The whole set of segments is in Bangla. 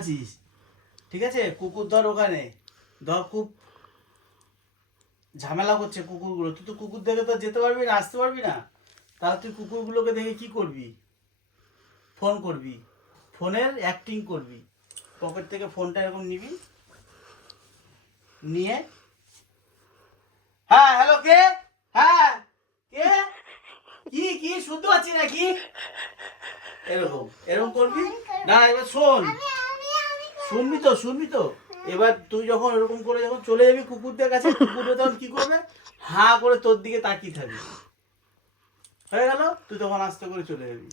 আছিস, ঠিক আছে? কুকুর ধর ওখানে, ধর খুব ঝামেলা করছে কুকুরগুলো। তুই তো কুকুর দেখে তো যেতে পারবি না, আসতে পারবি না। তাহলে তুই কুকুরগুলোকে দেখে কি করবি? ফোন করবি, ফোনের অ্যাক্টিং করবি। পকেট থেকে ফোনটা এরকম নিবি, নিয়ে হ্যাঁ হ্যালো, কে? হ্যাঁ কে? কি কি শুনতে পাচ্ছি নাকি? এরকম এরকম করবি না। এবার শোন, শুনবি তো। এবার তুই যখন এরকম করে যখন চলে যাবি কুকুরদের কাছে, কুকুররা তখন কি করবে? হাঁ করে তোর দিকে তাকিয়ে থাকবে। হয়ে গেল, তুই তখন আস্তে করে চলে যাবি।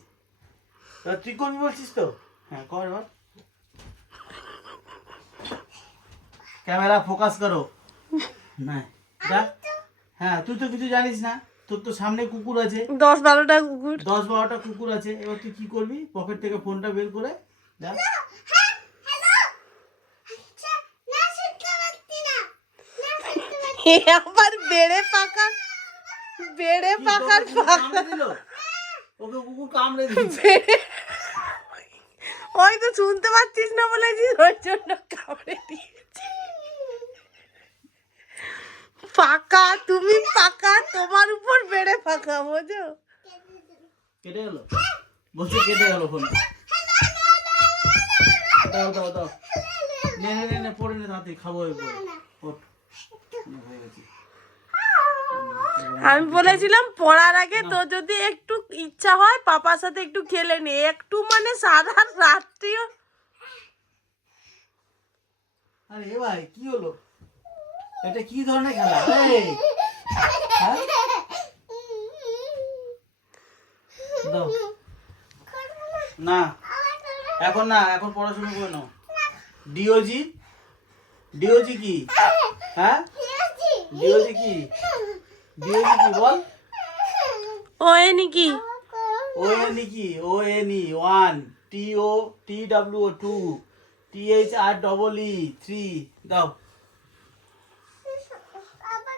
এবার তুই করবি বলছিস তো? হ্যাঁ কর। এবার ক্যামেরা ফোকাস করো না, যা। হ্যাঁ তুই তো কিছু জানিস না, তোর তো সামনে কুকুর আছে, 10-12টা কুকুর। 10-12টা কুকুর আছে। এবার তুই কি করবি? পকেট থেকে ফোনটা বের করে যা। আবার বেড়ে পাকার পাকা দিল ওকে, কুকুর কামড়ে দিচ্ছে। ওই তো শুনতে পাচ্ছিস না বলেছিস, ওই জন্য কামড়ে দিয়েছে। পাকা, তুমি পাকা, তোমার উপর বেড়ে পাকা, বোঝো? কেটে গেল, বসে কেটে গেল ফোন। দাও দাও দাও, নে নে নে নে, পড়ে নে তাড়াতাড়ি, খাবো এরপরে। ওঠ, হয়ে গেছে। আমি বলেছিলাম পড়ার আগে তো যদি একটু ইচ্ছা হয় পাপার সাথে একটু খেলে নে, একটু মানে সারা রাত্রিও। আরে এ ভাই কি হলো? এটা কি ধরনের খেলা? এই, হ্যাঁ? দাও না, এখন না, এখন পড়াশোনা করে নাও। ডিওজি, ডিওজি কি? হ্যাঁ ডিওজি কি? ডিওজি কি বল? ও এ নাকি ওএনই কি? ওএনই 1, টিও TWO 2, THREE 3। দাও।